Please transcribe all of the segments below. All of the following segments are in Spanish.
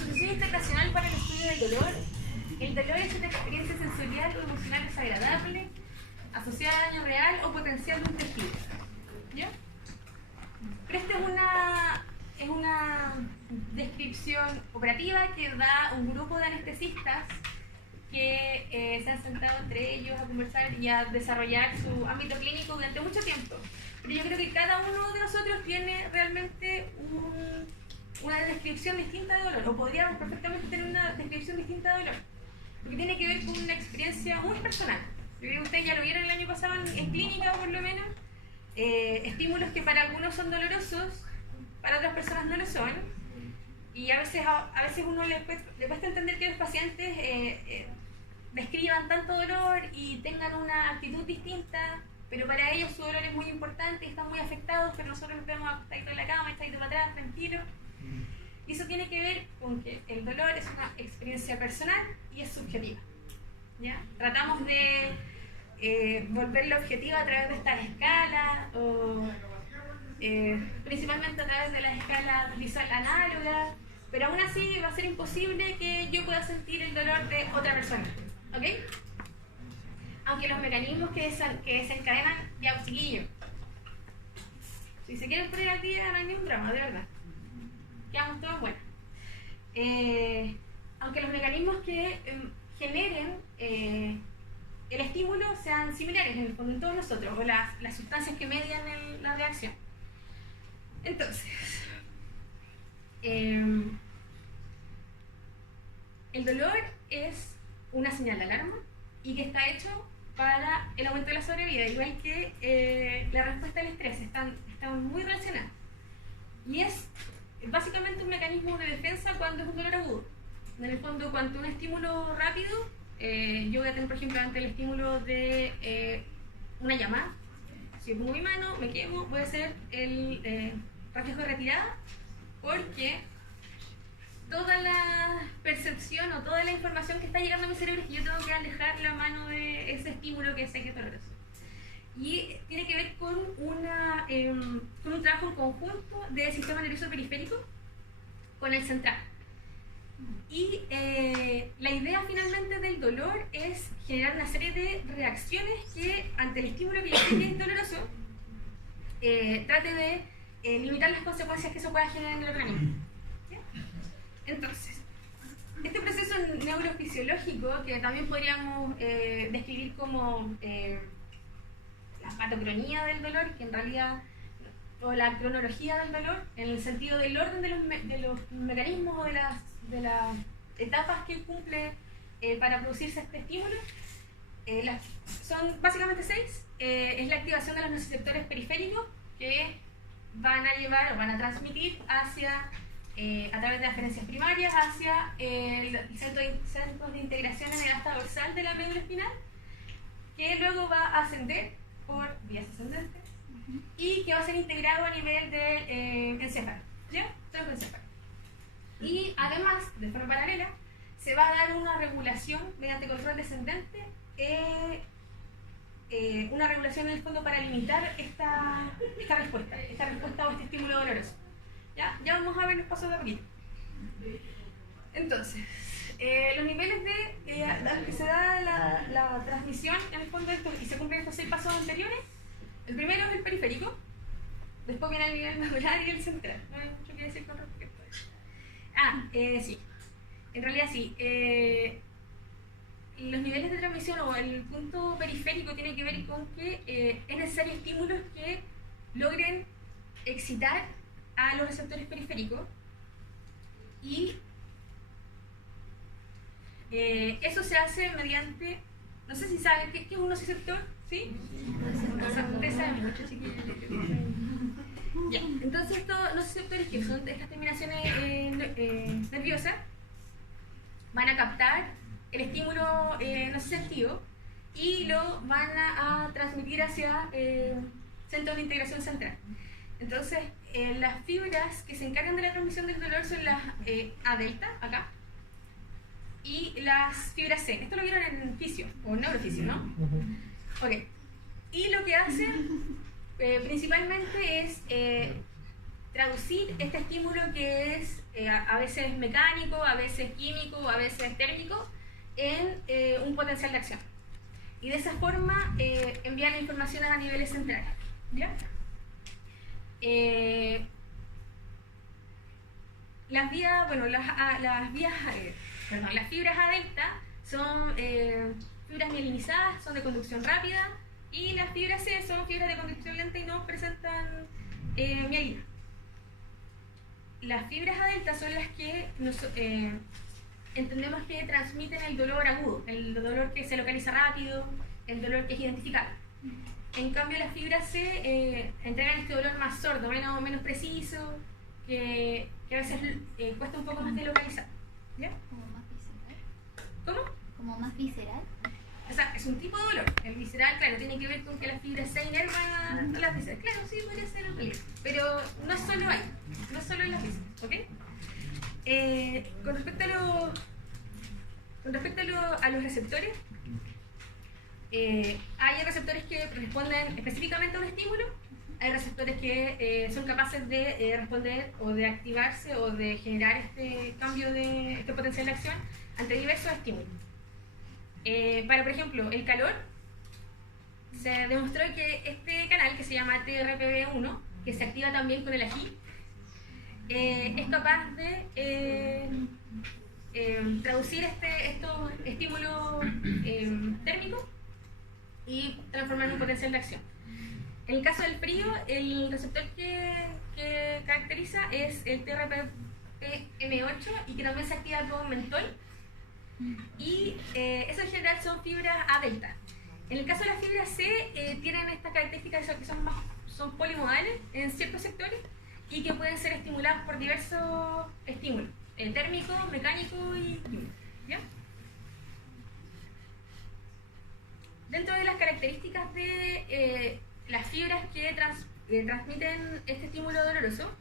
Asociación Internacional para el Estudio del Dolor. El dolor es una experiencia sensorial o emocional desagradable, asociada a daño real o potencial de un testigo. ¿Ya? Pero esta es una descripción operativa que da un grupo de anestesistas que se han sentado entre ellos a conversar y a desarrollar su ámbito clínico durante mucho tiempo. Pero yo creo que cada uno de nosotros tiene realmente una descripción distinta de dolor, o podríamos perfectamente tener una descripción distinta de dolor, porque tiene que ver con una experiencia muy personal. Yo creo que ustedes ya lo vieron el año pasado en clínica, por lo menos, estímulos que para algunos son dolorosos, para otras personas no lo son, y a veces uno le cuesta entender que los pacientes describan tanto dolor y tengan una actitud distinta, pero para ellos su dolor es muy importante y están muy afectados, pero nosotros los vemos acostaditos en la cama, acostaditos para atrás, tranquilos. Y eso tiene que ver con que el dolor es una experiencia personal y es subjetiva. ¿Ya? Tratamos de volverlo objetivo a través de estas escalas, o principalmente a través de las escalas visual análogas, pero aún así va a ser imposible que yo pueda sentir el dolor de otra persona. ¿Ok? Aunque los mecanismos que desencadenan, ya, chiquillos, si se quieren poner al día no hay ningún drama, de verdad. Quedamos todos buenos. Aunque los mecanismos que generen el estímulo sean similares en el fondo en todos nosotros, o las sustancias que median la reacción. Entonces, el dolor es una señal de alarma y que está hecho para el aumento de la sobrevida, igual que la respuesta al estrés, están muy relacionadas. Y es básicamente un mecanismo de defensa cuando es un dolor agudo. En el fondo, cuando un estímulo rápido, yo voy a tener, por ejemplo, ante el estímulo de una llamada, si pongo mi mano, me quemo, voy a hacer el reflejo de retirada, porque toda la percepción o toda la información que está llegando a mi cerebro es que yo tengo que alejar la mano de ese estímulo que sé que es doloroso. Y tiene que ver con un trabajo en conjunto del sistema nervioso periférico con el central. Y la idea finalmente del dolor es generar una serie de reacciones que ante el estímulo que yo sé que es doloroso, trate de limitar las consecuencias que eso pueda generar en el organismo. ¿Sí? Entonces, este proceso neurofisiológico, que también podríamos describir como la patocronía del dolor, que en realidad, o la cronología del dolor, en el sentido del orden de los mecanismos o de las etapas que cumple para producirse este estímulo, son básicamente 6. Es la activación de los nociceptores periféricos, que van a llevar o van a transmitir hacia, a través de las aferencias primarias, hacia el centro de integración en el asta dorsal de la médula espinal, que luego va a ascender por vías ascendentes y que va a ser integrado a nivel del encéfalo, ¿ya? Tronco encéfalo. Y además, de forma paralela, se va a dar una regulación mediante control descendente, una regulación en el fondo para limitar esta respuesta o este estímulo doloroso. ¿Ya? Ya vamos a ver los pasos de a poquito. Entonces, los niveles de a que se da la transmisión en el fondo y se cumplen estos 6 pasos anteriores. El primero es el periférico, después viene el nivel medular y el central. No hay mucho que decir con respecto a eso. Sí, en realidad sí. Los niveles de transmisión o el punto periférico tiene que ver con que es necesario estímulos que logren excitar a los receptores periféricos, y eso se hace mediante, no sé si saben qué es un nociceptor, ¿sí? Ustedes saben mucho, así que ya. Entonces estos nociceptores, que son estas terminaciones nerviosas, van a captar el estímulo nociceptivo y lo van a transmitir hacia centros de integración central. Entonces, las fibras que se encargan de la transmisión del dolor son las A delta, acá, y las fibras C. Esto lo vieron en fisio, o neurofisio, ¿no? Ok. Y lo que hacen principalmente es traducir este estímulo que es a veces mecánico, a veces químico, a veces térmico, en un potencial de acción. Y de esa forma envían informaciones a niveles centrales. ¿Ya? Las vías, bueno, las fibras A delta son fibras mielinizadas, son de conducción rápida, y las fibras C son fibras de conducción lenta y no presentan mielina. Las fibras A delta son las que entendemos que transmiten el dolor agudo, el dolor que se localiza rápido, el dolor que es identificable. En cambio, las fibras C entregan este dolor más sordo, menos preciso, que a veces cuesta un poco más de localizar. ¿Ya? ¿Como más visceral? ¿Cómo? ¿Como más visceral? O sea, es un tipo de dolor. El visceral, claro, tiene que ver con que las fibras se inervan a las vísceras. Claro, sí, podría ser en realidad. Pero no es solo ahí, no es solo en las vísceras, ¿ok? Con respecto a los receptores, hay receptores que responden específicamente a un estímulo, hay receptores que son capaces de responder o de activarse o de generar este cambio de este potencial de acción ante diversos estímulos. Para, por ejemplo, el calor, se demostró que este canal, que se llama TRPV1, que se activa también con el ají, es capaz de traducir estos estímulos térmicos y transformar en un potencial de acción. En el caso del frío, el receptor que caracteriza es el TRPM8 y que también se activa con mentol. Y eso en general son fibras A delta. En el caso de las fibras C, tienen estas características que son polimodales en ciertos sectores y que pueden ser estimulados por diversos estímulos, térmico, mecánico y químico. ¿Ya? Dentro de las características de las fibras que transmiten este estímulo doloroso,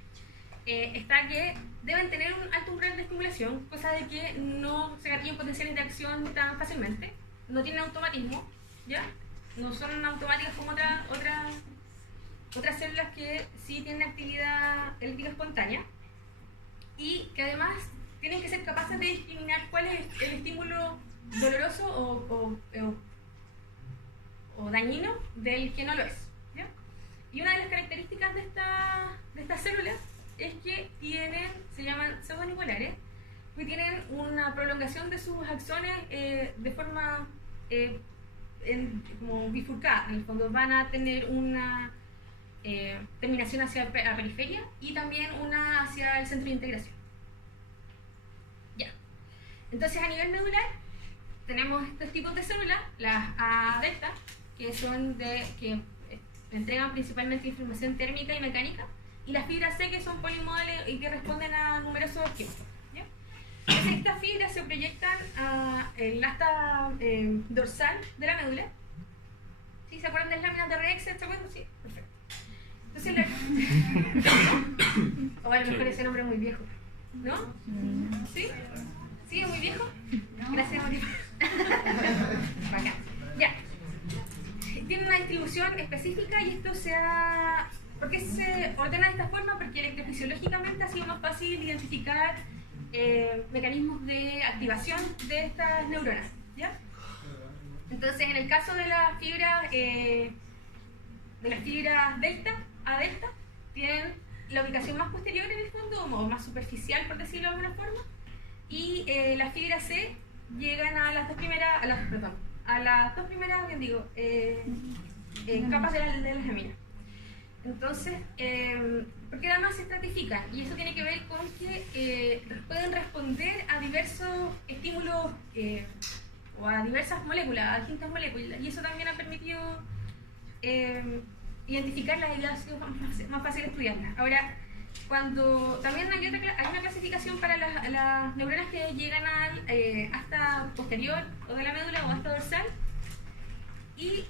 está que deben tener un alto umbral de estimulación, cosa de que no se gatillen potenciales de acción tan fácilmente, no tienen automatismo, ¿ya? No son automáticas como otras células que sí tienen actividad eléctrica espontánea, y que además tienen que ser capaces de discriminar cuál es el estímulo doloroso o dañino del que no lo es, ¿ya? Y una de las características de estas células es que se llaman pseudonipolares, y tienen una prolongación de sus axones de forma como bifurcada. En el fondo van a tener una terminación hacia la periferia y también una hacia el centro de integración. Ya. Entonces, a nivel medular tenemos estos tipos de células, las A delta, que entregan principalmente información térmica y mecánica, y las fibras C, que son polimodales y que responden a numerosos estímulos. Entonces, estas fibras se proyectan en la asta dorsal de la médula. ¿Sí? ¿Se acuerdan de las láminas de Rexet? ¿Se acuerdan? Sí, perfecto. Entonces, o a lo mejor ese nombre es muy viejo, ¿no? ¿Sí? ¿Sí? ¿Es muy viejo? Gracias, María. Bacán. Ya. Tiene una distribución específica y esto ¿por qué se ordena de esta forma? Porque electrofisiológicamente ha sido más fácil identificar mecanismos de activación de estas neuronas, ¿ya? Entonces, en el caso de las fibras delta, A delta, tienen la ubicación más posterior en el fondo, o más superficial, por decirlo de alguna forma, y las fibras C llegan a las dos primeras, capas de las láminas. Entonces, porque además se estratifican, y eso tiene que ver con que pueden responder a diversos estímulos o a diversas moléculas, a distintas moléculas, y eso también ha permitido identificarlas y ha sido más fácil estudiarlas. Ahora, también hay una clasificación para las neuronas que llegan hasta posterior o de la médula o hasta dorsal, y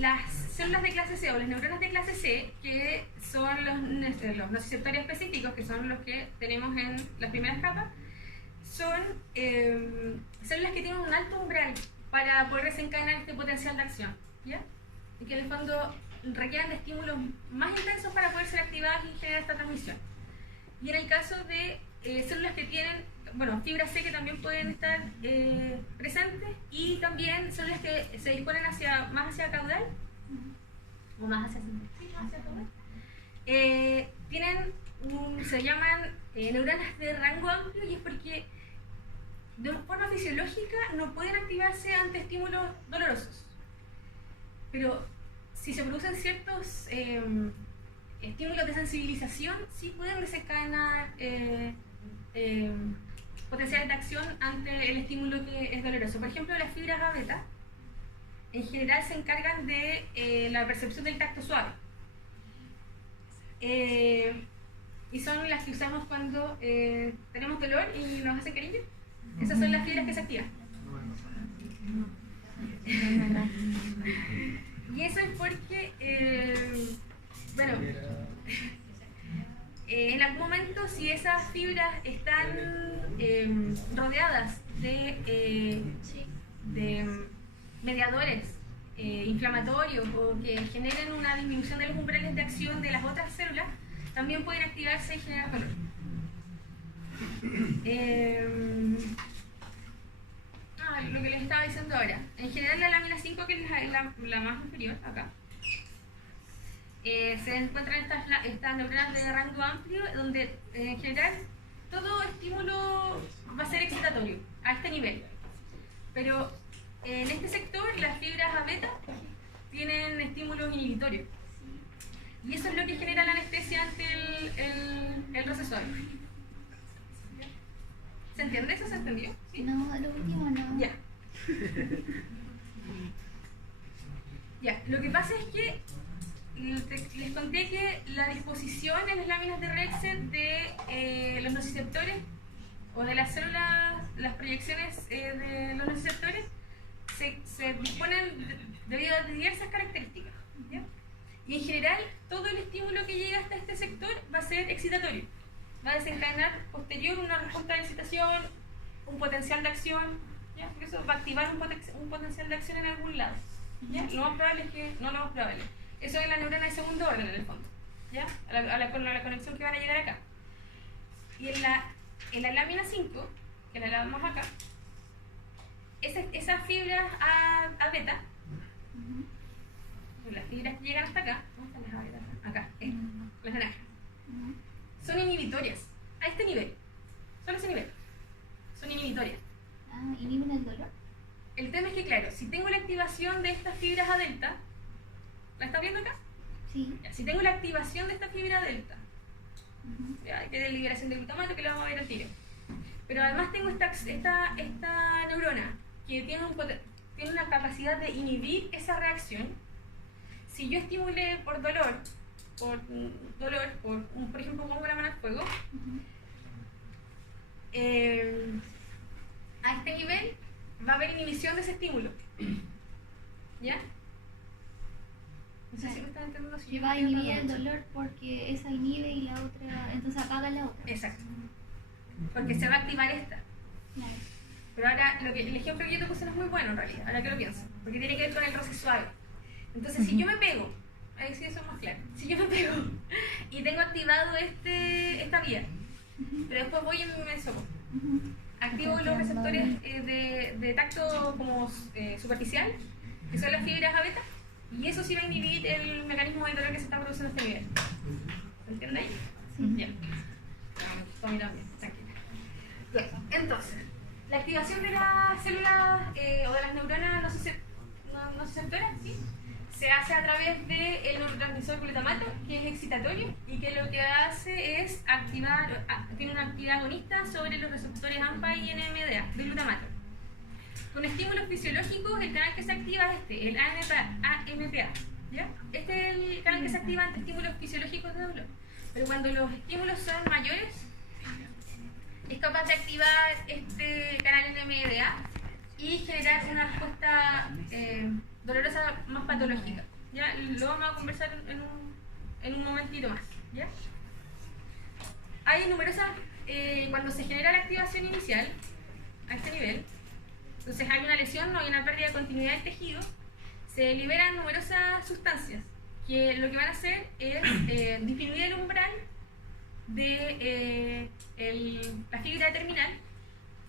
las células de clase C o las neuronas de clase C, que son los nociceptores específicos, que son los que tenemos en las primeras capas, son células que tienen un alto umbral para poder desencadenar este potencial de acción, ¿ya? Y que en el fondo requieren de estímulos más intensos para poder ser activadas y generar esta transmisión. Y en el caso de células que tienen, bueno, fibras C que también pueden estar presentes, y también células que se disponen más hacia caudal, o más hacia caudal, se llaman neuronas de rango amplio, y es porque de forma fisiológica no pueden activarse ante estímulos dolorosos. Pero si se producen ciertos estímulos de sensibilización, sí pueden desencadenar potenciales de acción ante el estímulo que es doloroso. Por ejemplo, las fibras A beta en general se encargan de la percepción del tacto suave. Y son las que usamos cuando tenemos dolor y nos hacen cariño. Esas son las fibras que se activan. Y eso es porque, bueno, en algún momento, si esas fibras están rodeadas de mediadores inflamatorios o que generen una disminución de los umbrales de acción de las otras células, también pueden activarse y generar dolor. Lo que les estaba diciendo ahora. En general, la lámina 5, que es la más inferior, acá, se encuentran estas neuronas de rango amplio, donde en general todo estímulo va a ser excitatorio a este nivel. Pero en este sector, las fibras A beta tienen estímulos inhibitorios. Y eso es lo que genera la anestesia ante el roce suave. ¿Se entiende eso? ¿Se entendió? ¿Sí? No, lo último no. Ya. Ya, lo que pasa es que les conté que la disposición en las láminas de Rexed de los nociceptores o de las células, las proyecciones de los nociceptores se disponen debido a diversas características, ¿ya? Y en general, todo el estímulo que llega hasta este sector va a ser excitatorio. Va a desencadenar posterior una respuesta de excitación, un potencial de acción, ¿ya? Porque eso va a activar un potencial de acción en algún lado, ¿ya? Lo más probable es que no lo más probable. Eso es la neurona de segundo orden en el fondo, ¿ya? Con la conexión que van a llegar acá. Y en la lámina 5, que la vemos acá, esas fibras A beta, las fibras que llegan hasta acá, ¿dónde están las A beta? Acá, las naranjas, son inhibitorias, a este nivel, solo ese nivel, son inhibitorias. ¿Inhiben el dolor? El tema es que, claro, si tengo la activación de estas fibras A delta, ¿la estás viendo acá? Sí. Ya, si tengo la activación de esta fibra delta, ya, que de liberación de glutamato, que lo vamos a ver al tiro. Pero además tengo esta neurona que tiene una capacidad de inhibir esa reacción. Si yo estimulé por dolor, por ejemplo, pongo la mano al fuego, a este nivel va a haber inhibición de ese estímulo. ¿Ya? No sé si me están entendiendo. Si va a inhibir el dolor porque esa inhibe y la otra, entonces apaga la otra. Exacto. Porque se va a activar esta. Claro. Pero ahora, el ejemplo que yo te puse no es muy bueno en realidad, ahora que lo pienso, porque tiene que ver con el roce suave. Entonces, si yo me pego, ahí sí eso es más claro, si yo me pego y tengo activado esta vía, pero después voy y me sopo, activo los receptores de tacto como superficial, que son las fibras A beta, y eso sí va a inhibir el mecanismo del dolor que se está produciendo a este nivel. ¿Se entiende ahí? Sí. Ya. Esto a mí también, tranquila. Bien, entonces, la activación de las células o de las neuronas nociceptoras, ¿sí?, se hace a través del neurotransmisor glutamato, que es excitatorio y que lo que hace es tiene una actividad agonista sobre los receptores AMPA y NMDA de glutamato. Con estímulos fisiológicos, el canal que se activa es el AMPA, ¿ya? Este es el canal que se activa ante estímulos fisiológicos de dolor. Pero cuando los estímulos son mayores, es capaz de activar este canal NMDA y generar una respuesta dolorosa más patológica. ¿Ya? Lo vamos a conversar en un momentito más. ¿Ya? Hay numerosas, cuando se genera la activación inicial, a este nivel, entonces hay una lesión o hay una pérdida de continuidad del tejido, se liberan numerosas sustancias que lo que van a hacer es disminuir el umbral de la fibra terminal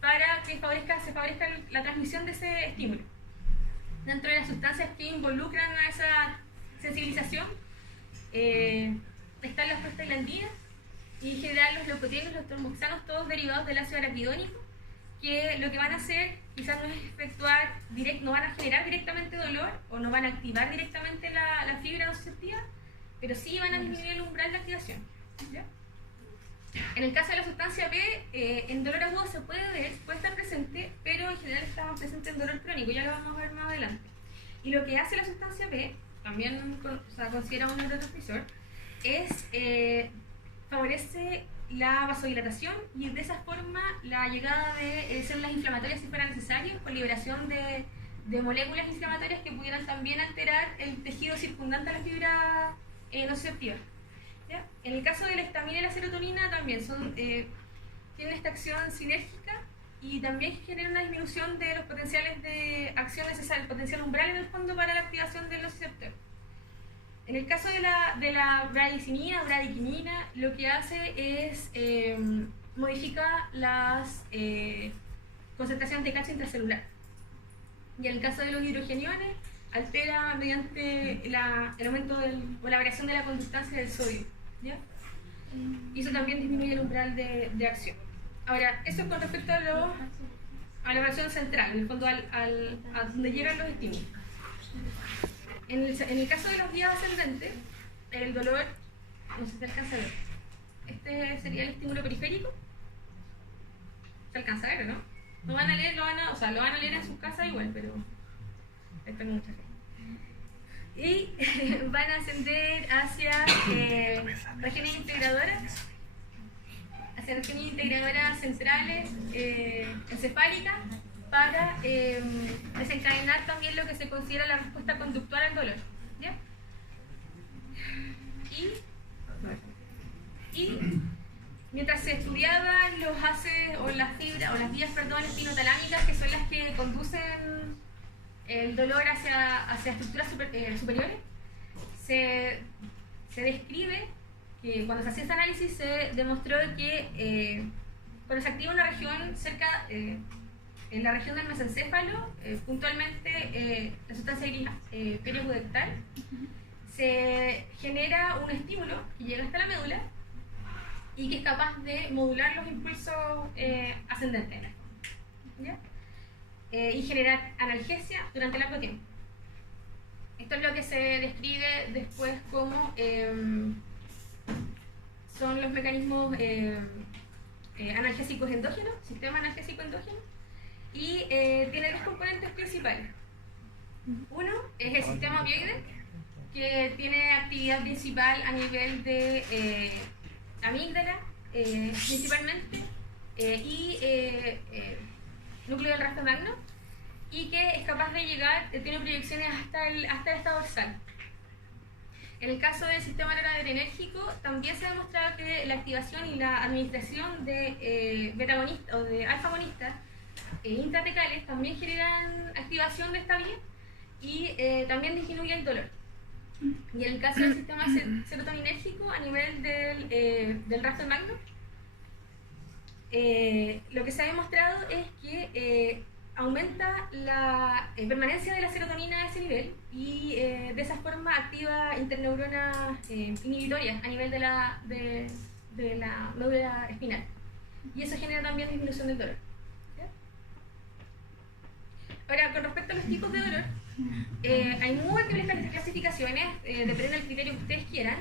para que se favorezca la transmisión de ese estímulo. Dentro de las sustancias que involucran a esa sensibilización están las prostaglandinas y en general los leucotrienos, los tormoxanos, todos derivados del ácido araquidónico, que lo que van a hacer quizás no es efectuar no van a generar directamente dolor o no van a activar directamente la fibra nociceptiva, pero sí van a disminuir el umbral de activación, ¿ya? En el caso de la sustancia B, en dolor agudo puede estar presente, pero en general está más presente en dolor crónico, ya lo vamos a ver más adelante. Y lo que hace la sustancia B, también considera un neurotransmisor, es favorece la vasodilatación y de esa forma la llegada de células inflamatorias si fuera necesario, con liberación de moléculas inflamatorias que pudieran también alterar el tejido circundante a la fibra nociceptiva. ¿Ya? En el caso de la histamina y la serotonina también tienen esta acción sinérgica y también generan una disminución de los potenciales de acción necesarios, el potencial umbral en el fondo para la activación del nociceptor. En el caso de la bradicinina o bradiquinina, lo que hace es modifica las concentraciones de calcio intracelular. Y en el caso de los hidrogeniones, altera mediante el aumento o la variación de la conductancia del sodio, ¿ya? Y eso también disminuye el umbral de acción. Ahora, eso es con respecto a la reacción central, en el fondo a donde llegan los estímulos. En el caso de los vías ascendentes, el dolor, no sé si se alcanza a ver, este sería el estímulo periférico. Se alcanza a ver, ¿no? Lo van a leer, lo van a leer en sus casas igual, pero esto es mucha gente. Y van a ascender hacia regiones integradoras centrales, encefálicas, para desencadenar también lo que se considera la respuesta conductual al dolor, ¿ya? Y mientras se estudiaban los haces o las fibras o las vías espinotalámicas, que son las que conducen el dolor hacia estructuras superiores, se describe que cuando se hacía este análisis se demostró que cuando se activa una región cerca, en la región del mesencéfalo, puntualmente la sustancia gris periopudectal, se genera un estímulo que llega hasta la médula y que es capaz de modular los impulsos ascendentes, ¿ya? Y generar analgesia durante largo tiempo. Esto es lo que se describe después como son los mecanismos analgésicos endógenos, sistema analgésico endógeno, y tiene dos componentes principales. Uno es el sistema opioide, que tiene actividad principal a nivel de amígdala, principalmente, y núcleo del rastreo magno, y que es capaz de llegar, tiene proyecciones hasta el estado dorsal. En el caso del sistema noradrenérgico, también se ha demostrado que la activación y la administración de beta-agonistas o de alfa-agonistas intratecales también generan activación de esta vía y también disminuye el dolor. Y en el caso del sistema serotoninérgico, a nivel del rastreo magno, lo que se ha demostrado es que aumenta la permanencia de la serotonina a ese nivel y de esa forma activa interneuronas inhibitorias a nivel de la médula espinal. Y eso genera también disminución del dolor. ¿Sí? Ahora, con respecto a los tipos de dolor, hay múltiples clasificaciones, dependiendo del criterio que ustedes quieran.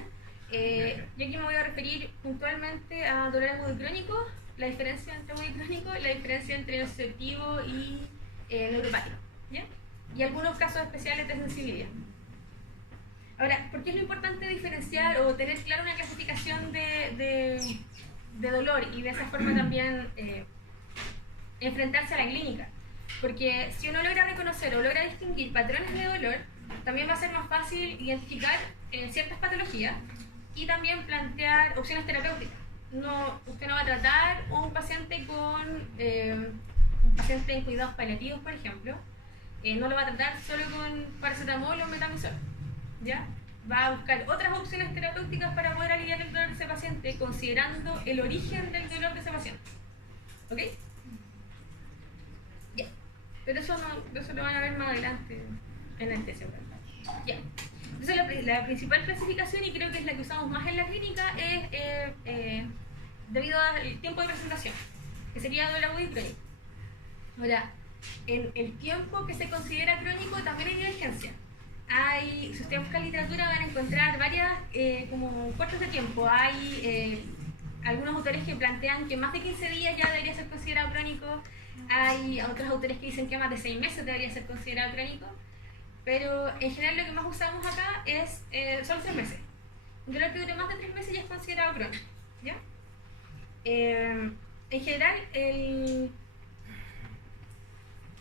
Yo aquí me voy a referir puntualmente a dolor agudo y crónico, la diferencia entre agudo y crónico, la diferencia entre nociceptivo y neuropático, ¿ya? Y algunos casos especiales de sensibilidad. Ahora, ¿por qué es lo importante diferenciar o tener clara una clasificación de dolor y de esa forma también enfrentarse a la clínica? Porque si uno logra reconocer o logra distinguir patrones de dolor, también va a ser más fácil identificar ciertas patologías y también plantear opciones terapéuticas. Usted no va a tratar a un paciente un paciente en cuidados paliativos, por ejemplo, no lo va a tratar solo con paracetamol o metamizol, ¿ya? va a buscar otras opciones terapéuticas para poder aliviar el dolor de ese paciente, considerando el origen del dolor de ese paciente. ¿Ok? Ya. Pero eso lo van a ver más adelante en el TCO. Ya. Entonces la principal clasificación, y creo que es la que usamos más en la clínica, es debido al tiempo de presentación, que sería dolor agudo y crónico. Ahora, en el tiempo que se considera crónico también hay divergencia. Si ustedes buscan literatura van a encontrar varias como cortes de tiempo. Hay algunos autores que plantean que más de 15 días ya debería ser considerado crónico. Hay otros autores que dicen que más de 6 meses debería ser considerado crónico. Pero en general lo que más usamos acá son 3 meses. Un dolor que dure más de 3 meses ya es considerado crónico. ¿Ya? En general,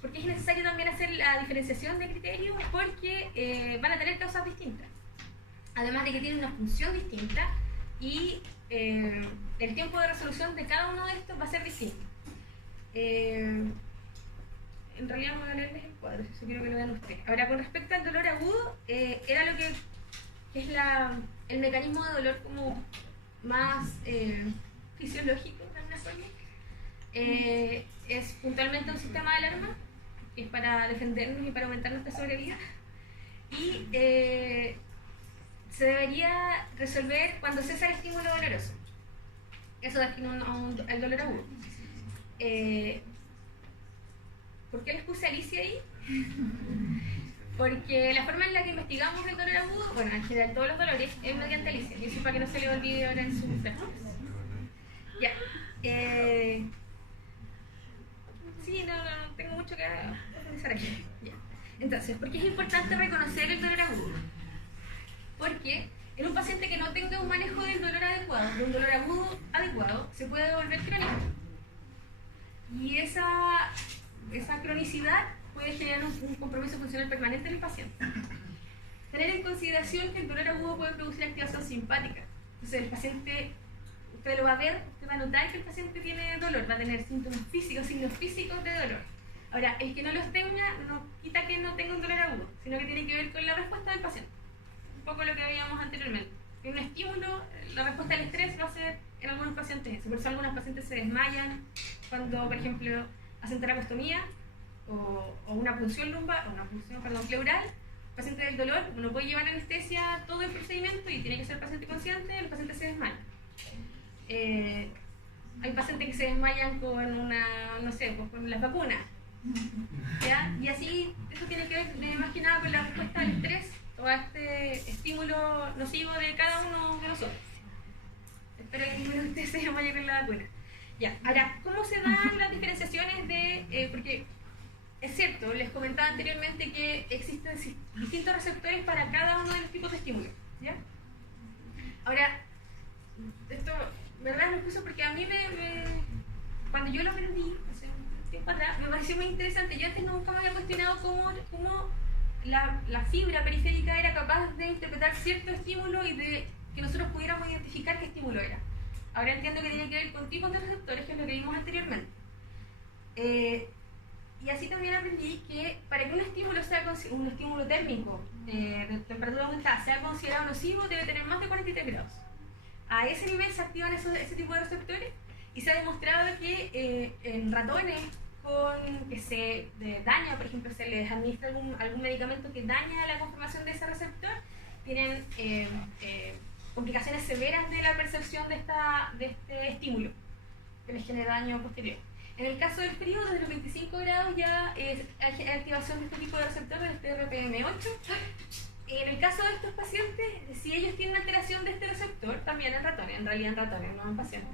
porque es necesario también hacer la diferenciación de criterios, porque van a tener causas distintas. Además de que tienen una función distinta y el tiempo de resolución de cada uno de estos va a ser distinto. En realidad no voy a leerles el cuadro, eso quiero que lo vean ustedes. Ahora, con respecto al dolor agudo, era lo que es el mecanismo de dolor como más fisiológico, de alguna forma. Es puntualmente un sistema de alarma, que es para defendernos y para aumentar nuestra sobrevida. Y se debería resolver cuando cesa el estímulo doloroso. Eso define al dolor agudo. ¿Por qué les puse Alicia ahí? Porque la forma en la que investigamos el dolor agudo, bueno, en general todos los dolores, es mediante Alicia. Y eso para que no se le olvide ahora en su práctica. Ya. Sí, no tengo mucho que profundizar aquí. Ya. Entonces, ¿por qué es importante reconocer el dolor agudo? Porque en un paciente que no tenga un manejo del dolor adecuado, de un dolor agudo adecuado, se puede volver crónico. Y esa cronicidad puede generar un compromiso funcional permanente en el paciente. Tener en consideración que el dolor agudo puede producir activación simpática. Entonces el paciente, usted lo va a ver, usted va a notar que el paciente tiene dolor, va a tener síntomas físicos, signos físicos de dolor. Ahora, el que no los tenga no quita que no tenga un dolor agudo, sino que tiene que ver con la respuesta del paciente. Un poco lo que veíamos anteriormente. En un estímulo, la respuesta al estrés va a ser en algunos pacientes eso. Por eso algunos pacientes se desmayan cuando, por ejemplo, hacen tracostomía o una punción lumbar, o una punción, pleural. El paciente del dolor, uno puede llevar anestesia todo el procedimiento y tiene que ser paciente consciente, el paciente se desmaya. Hay pacientes que se desmayan con con las vacunas. ¿Ya? Y así, eso tiene que ver más que nada con la respuesta al estrés o a este estímulo nocivo de cada uno de nosotros. Espero que ninguno de ustedes se desmaye con la vacuna. Ya, ahora, ¿cómo se dan las diferenciaciones de...? Porque es cierto, les comentaba anteriormente que existen distintos receptores para cada uno de los tipos de estímulos. ¿Ya? Ahora, esto, ¿verdad? Lo puse porque a mí cuando yo lo aprendí, hace un tiempo atrás, me pareció muy interesante. Yo antes nunca me había cuestionado cómo la fibra periférica era capaz de interpretar cierto estímulo y de que nosotros pudiéramos identificar qué estímulo era. Ahora entiendo que tiene que ver con tipos de receptores, que es lo que vimos anteriormente. Y así también aprendí que para que un estímulo un estímulo térmico de temperatura aumentada sea considerado nocivo, debe tener más de 43 grados. A ese nivel se activan ese tipo de receptores y se ha demostrado que en ratones que se daña, por ejemplo, se les administra algún medicamento que daña la conformación de ese receptor, tienen complicaciones severas de la percepción de este estímulo que les genera daño posterior. En el caso del frío, desde los 25 grados ya hay activación de este tipo de receptores, este RPM8. En el caso de estos pacientes, si ellos tienen alteración de este receptor, también en ratones, en realidad en ratones, no en pacientes.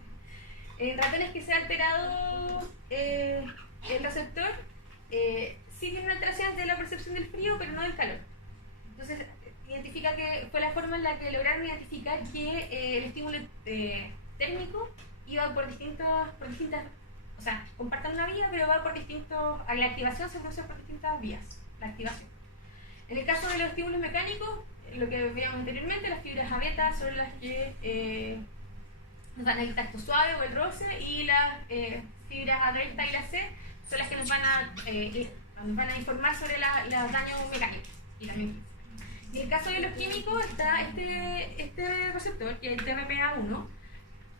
En ratones que se ha alterado el receptor, sí tienen alteraciones de la percepción del frío, pero no del calor. Entonces, identifica que fue la forma en la que lograron identificar que el estímulo térmico iba por distintas, o sea, comparten una vía, pero va por la activación se produce por distintas vías, la activación. En el caso de los estímulos mecánicos, lo que veíamos anteriormente, las fibras A beta son las que nos dan el tacto suave o el roce, y las fibras A delta y la C son las que nos van a informar sobre los daños mecánicos y también. En el caso de los químicos está este receptor, que es el TRPA1,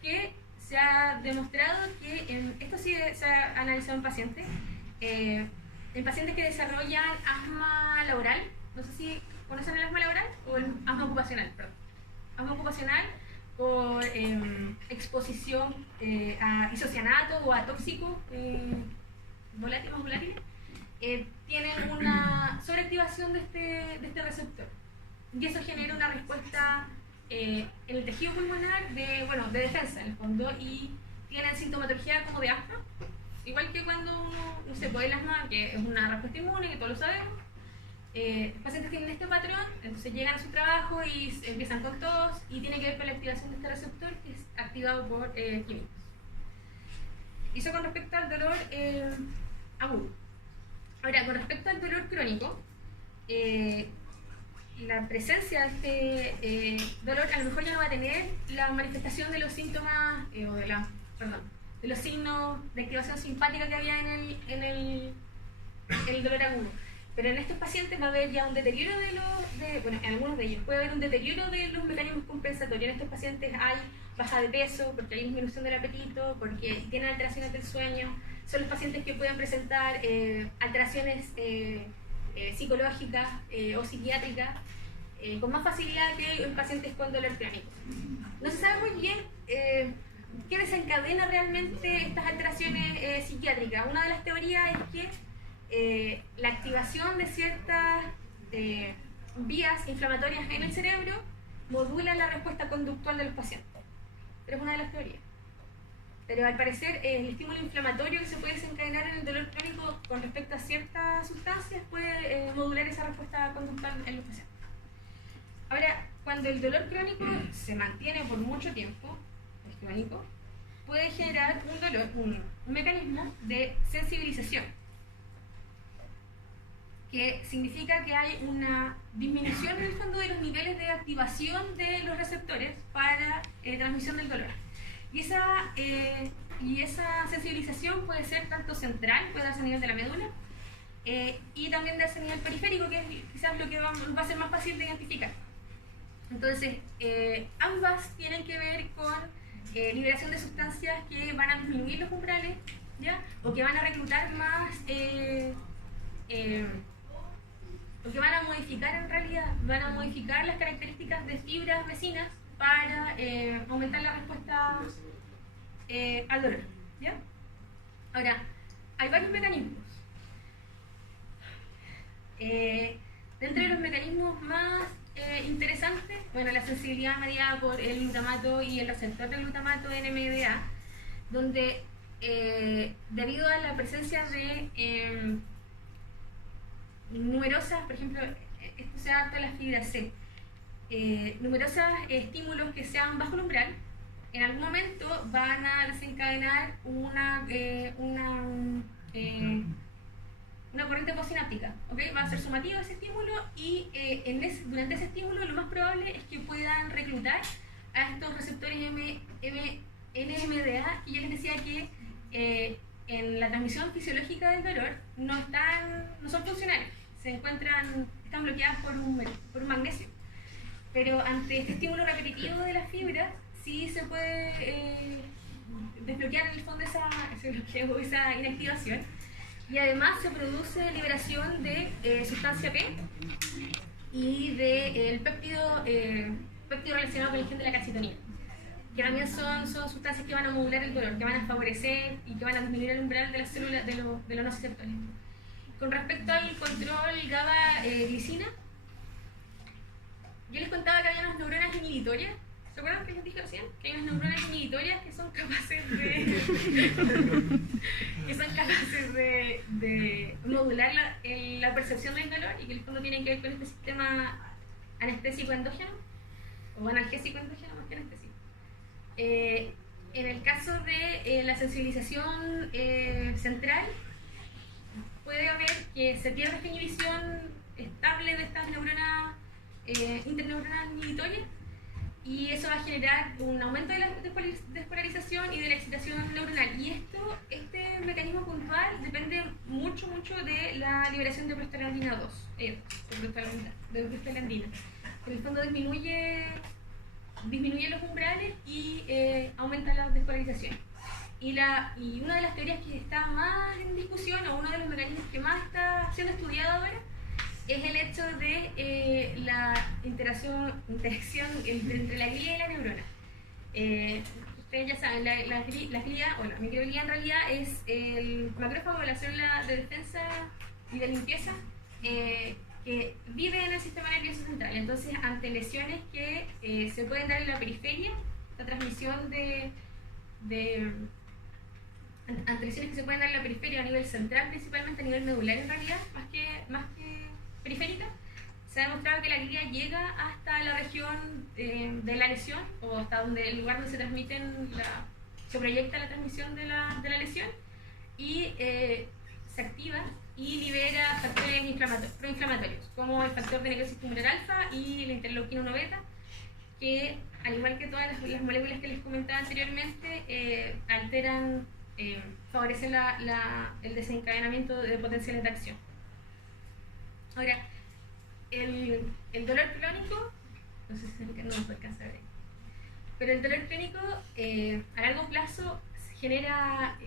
que se ha demostrado que, esto sí se ha analizado en pacientes que desarrollan asma laboral, no sé si conocen el asma laboral o el asma ocupacional, perdón. Asma ocupacional por exposición a isocianato o a tóxicos volátiles, tienen una sobreactivación de este receptor. Y eso genera una respuesta en el tejido pulmonar de defensa, en el fondo, y tienen sintomatología como de asma, igual que cuando uno, no sé, puede el asma, que es una respuesta inmune, que todos lo sabemos. Los pacientes tienen este patrón, entonces llegan a su trabajo y empiezan con tos, y tiene que ver con la activación de este receptor, que es activado por químicos. Eso con respecto al dolor agudo. Ahora, con respecto al dolor crónico, la presencia de este dolor a lo mejor ya no va a tener la manifestación de los síntomas, de los signos de activación simpática que había en el dolor agudo. Pero en estos pacientes va a haber ya un deterioro en algunos de ellos puede haber un deterioro de los mecanismos compensatorios. En estos pacientes hay baja de peso, porque hay disminución del apetito, porque tienen alteraciones del sueño. Son los pacientes que pueden presentar alteraciones psicológicas o psiquiátricas con más facilidad que en pacientes con dolor crónico. No se sabe muy bien qué desencadena realmente estas alteraciones psiquiátricas. Una de las teorías es que la activación de ciertas vías inflamatorias en el cerebro modula la respuesta conductual de los pacientes. Pero es una de las teorías. Pero al parecer el estímulo inflamatorio que se puede desencadenar en el dolor crónico con respecto a ciertas sustancias puede modular esa respuesta conductual en los pacientes. Ahora, cuando el dolor crónico se mantiene por mucho tiempo, es crónico, puede generar un mecanismo de sensibilización, que significa que hay una disminución en el fondo de los niveles de activación de los receptores para transmisión del dolor. Y esa sensibilización puede ser tanto central, puede darse a nivel de la médula, y también darse a nivel periférico, que es quizás lo que va a ser más fácil de identificar. Entonces, ambas tienen que ver con liberación de sustancias que van a disminuir los umbrales, ¿ya? O que van a reclutar más, o que van a modificar en realidad, van a modificar las características de fibras vecinas para aumentar la respuesta al dolor, ¿ya? Ahora, hay varios mecanismos. Dentro de los mecanismos más interesantes, la sensibilidad mediada por el glutamato y el receptor del glutamato NMDA, donde debido a la presencia de numerosas, por ejemplo, esto se adapta a la fibra C, numerosos estímulos que sean bajo el umbral, en algún momento van a desencadenar una corriente postsináptica, ¿okay? Va a ser sumativo ese estímulo y durante ese estímulo lo más probable es que puedan reclutar a estos receptores NMDA, y yo les decía que en la transmisión fisiológica del dolor no son funcionales, están bloqueadas por un magnesio. Pero ante este estímulo repetitivo de las fibras, sí se puede desbloquear en el fondo ese bloqueo, esa inactivación. Y además se produce liberación de sustancia P y del péptido relacionado con el gen de la calcitonina, que también son sustancias que van a modular el dolor, que van a favorecer y que van a disminuir el umbral de las células de los nociceptores. Con respecto al control GABA-glicina, yo les contaba que había unas neuronas inhibitorias. ¿Se acuerdan que les dije recién? Que hay unas neuronas inhibitorias que son capaces de modular la percepción del dolor, y que en el fondo tienen que ver con este sistema anestésico endógeno, o analgésico endógeno más que anestésico. En el caso de la sensibilización central, puede haber que se pierda esta inhibición estable de estas neuronas interneuronales inhibitorias, y eso va a generar un aumento de la despolarización y de la excitación neuronal. Y este del mecanismo puntual depende mucho de la liberación de prostaglandina 2, de prostaglandina. En el fondo disminuye los umbrales y aumenta la despolarización. Y una de las teorías que está más en discusión, o uno de los mecanismos que más está siendo estudiado ahora, es el hecho de la interacción entre la glía y la neurona. Ustedes ya saben, la glía, o la microglía en realidad es el macrófago, la célula de defensa y de limpieza que vive en el sistema nervioso central. Entonces, ante lesiones que se pueden dar en la periferia, la transmisión ante lesiones que se pueden dar en la periferia a nivel central, principalmente a nivel medular en realidad, más que periférica, se ha demostrado que la glía llega hasta la región de la lesión, o hasta el lugar donde se proyecta la transmisión de la lesión, y se activa y libera factores proinflamatorios, como el factor de necrosis tumoral alfa y la interleuquina 1 beta, que al igual que todas las moléculas que les comentaba anteriormente, favorecen el desencadenamiento de potenciales de acción. Ahora, el dolor crónico, no sé si no me alcanza a ver ahí, pero el dolor crónico a largo plazo tiene la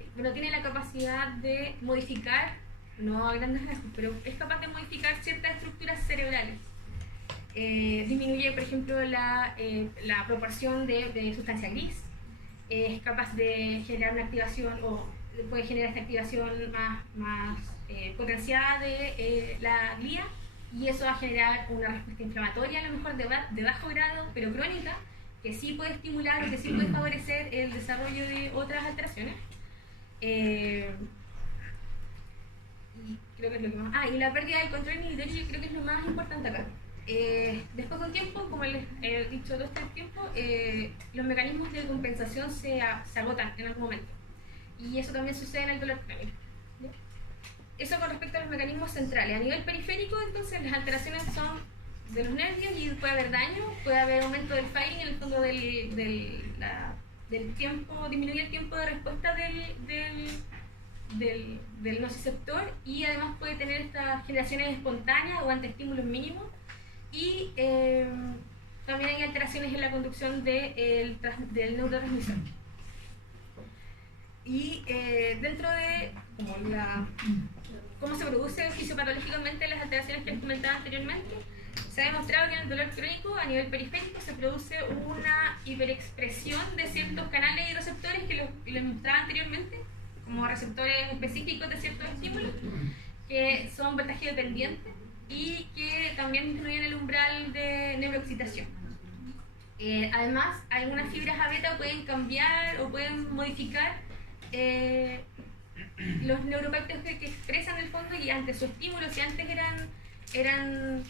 capacidad de modificar, no a grandes rasgos, pero es capaz de modificar ciertas estructuras cerebrales. Disminuye, por ejemplo, la proporción de sustancia gris, es capaz de generar una activación, o puede generar esta activación más potenciada de la glía, y eso va a generar una respuesta inflamatoria, a lo mejor de bajo grado, pero crónica, que sí puede estimular o que sí puede favorecer el desarrollo de otras alteraciones. Y creo que es lo que más... y la pérdida del control inhibitorio yo creo que es lo más importante acá. Después de un tiempo, como les he dicho todo este tiempo, los mecanismos de compensación se agotan en algún momento. Y eso también sucede en el dolor crónico. Eso con respecto a los mecanismos centrales. A nivel periférico, entonces, las alteraciones son de los nervios y puede haber daño, puede haber aumento del firing en el fondo del tiempo, disminuye el tiempo de respuesta del nociceptor, y además puede tener estas generaciones espontáneas o ante estímulos mínimos, y también hay alteraciones en la conducción del neurotransmisor. Y dentro de cómo se produce fisiopatológicamente las alteraciones que les comentaba anteriormente, se ha demostrado que en el dolor crónico a nivel periférico se produce una hiperexpresión de ciertos canales y receptores que les mostraba anteriormente, como receptores específicos de ciertos estímulos, que son voltaje dependientes y que también disminuyen el umbral de neuroexcitación. Además, algunas fibras A beta pueden cambiar o pueden modificar los neuropéptidos que expresan el fondo, y ante su estímulo, si antes eran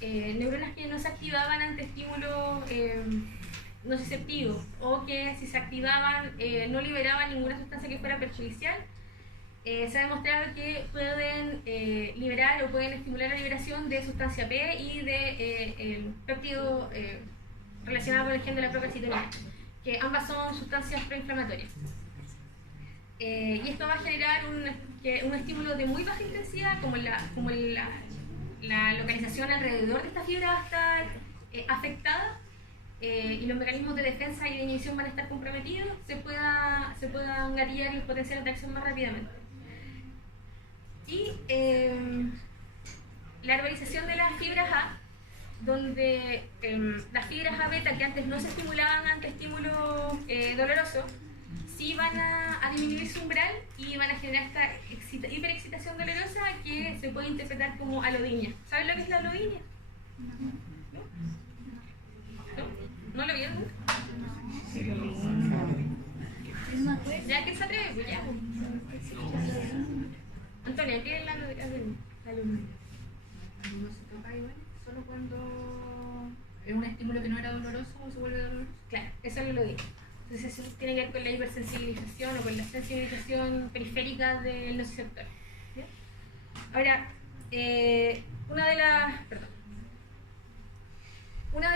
neuronas que no se activaban ante estímulos nociceptivos, o que si se activaban no liberaban ninguna sustancia que fuera perjudicial, se ha demostrado que pueden liberar o pueden estimular la liberación de sustancia P y de el péptido relacionado con el gen de la procalcitonina, que ambas son sustancias proinflamatorias. Y esto va a generar un estímulo de muy baja intensidad, como la localización alrededor de esta fibra va a estar afectada, y los mecanismos de defensa y de inhibición van a estar comprometidos, se puedan gatillar los potenciales de acción más rápidamente. Y la arborización de las fibras A, donde las fibras A beta que antes no se estimulaban ante estímulo doloroso, sí van a disminuir su umbral y van a generar esta hiperexcitación dolorosa que se puede interpretar como alodinia. ¿Saben lo que es la alodinia? ¿No? ¿No lo vieron nunca? ¿Ya que se atreve? Pues ya. Antonia, ¿qué es la alodinia? No se toca igual, solo cuando es un estímulo que no era doloroso o se vuelve doloroso. Claro, eso es lo digo. Entonces eso tiene que ver con la hipersensibilización o con la sensibilización periférica del nociceptor. ¿Sí? Ahora, una de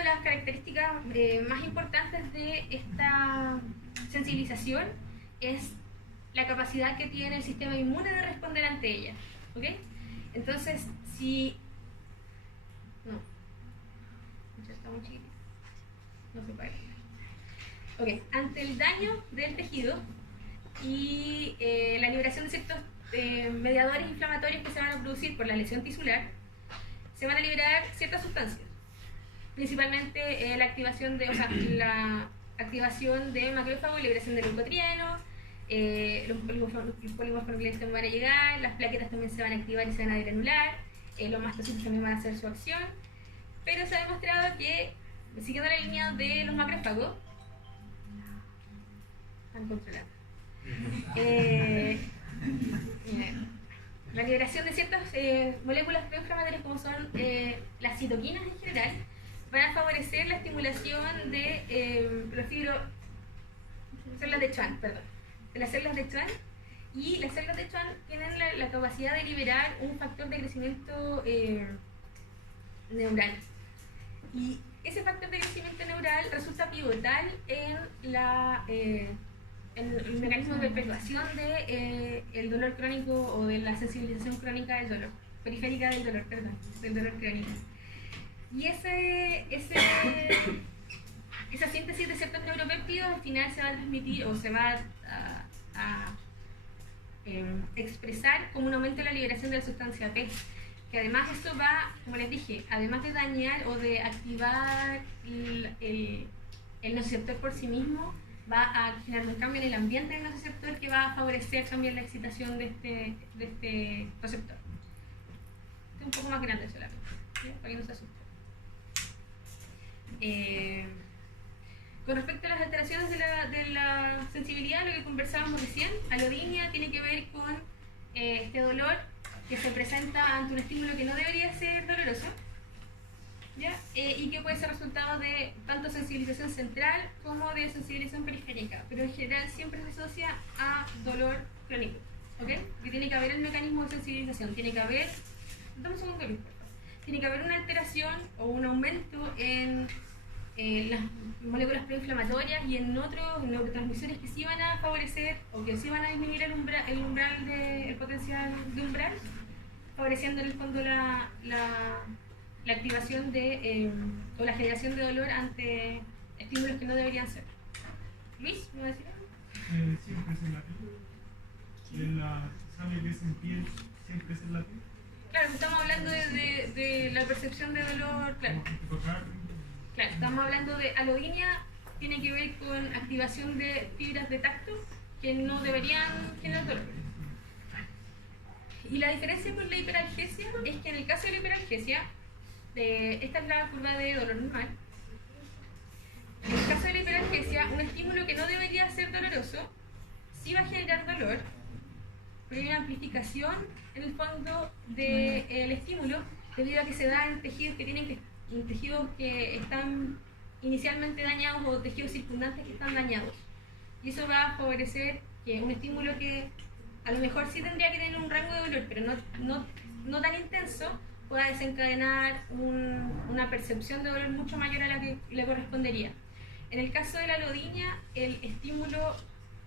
las características más importantes de esta sensibilización es la capacidad que tiene el sistema inmune de responder ante ella. ¿Ok? Entonces, si... No. Está muy chiquitito. No se puede. Ok, ante el daño del tejido y la liberación de ciertos mediadores inflamatorios que se van a producir por la lesión tisular, se van a liberar ciertas sustancias. Principalmente la activación de, la activación de macrófago y liberación de leucotrieno, los polímeros nucleares también van a llegar, las plaquetas también se van a activar y se van a degranular, los mastocitos también van a hacer su acción, pero se ha demostrado que, siguiendo la línea de los macrófagos, están controlando. La liberación de ciertas moléculas proinflamatorias como son las citoquinas en general van a favorecer la estimulación de células de Schwann, de las células de Schwann, y las células de Schwann tienen la capacidad de liberar un factor de crecimiento neural, y ese factor de crecimiento neural resulta pivotal en el mecanismo de perpetuación del dolor crónico o de la sensibilización crónica del dolor, periférica del dolor, del dolor crónico. Y esa síntesis de ciertos neuropéptidos al final se va a transmitir o se va a expresar como un aumento de la liberación de la sustancia P, que además esto va, como les dije, además de dañar o de activar el nociceptor por sí mismo, va a generar un cambio en el ambiente del nociceptor que va a favorecer también la excitación de este receptor. Este es un poco más grande solamente, ¿sí? Para que no se asuste. Con respecto a las alteraciones de la sensibilidad, lo que conversábamos recién, alodinia tiene que ver con este dolor que se presenta ante un estímulo que no debería ser doloroso, ¿ya? Y que puede ser resultado de tanto sensibilización central como de sensibilización periférica, pero en general siempre se asocia a dolor crónico, ¿ok? Que tiene que haber el mecanismo de sensibilización, tiene que haber, dame un segundo, Luis, por favor. Tiene que haber una alteración o un aumento en las moléculas proinflamatorias y en otros neurotransmisores que sí van a favorecer o que sí van a disminuir el potencial de umbral, favoreciendo en el fondo la activación o la generación de dolor ante estímulos que no deberían ser. Luis, ¿me va a decir algo? Siempre es en la piel. Y en la sangre que es en piel, siempre es en la piel. Claro, estamos hablando de la percepción de dolor, claro. Claro, estamos hablando de alodinia, tiene que ver con activación de fibras de tacto que no deberían generar dolor. Y la diferencia con la hiperalgesia es que en el caso de la hiperalgesia, esta es la curva de dolor normal. En el caso de la hiperalgesia, un estímulo que no debería ser doloroso sí va a generar dolor, pero hay una amplificación en el fondo del estímulo debido a que se da en tejidos que están inicialmente dañados o tejidos circundantes que están dañados. Y eso va a favorecer que un estímulo que a lo mejor sí tendría que tener un rango de dolor, pero no tan intenso, pueda desencadenar una percepción de dolor mucho mayor a la que le correspondería. En el caso de la alodinia, el estímulo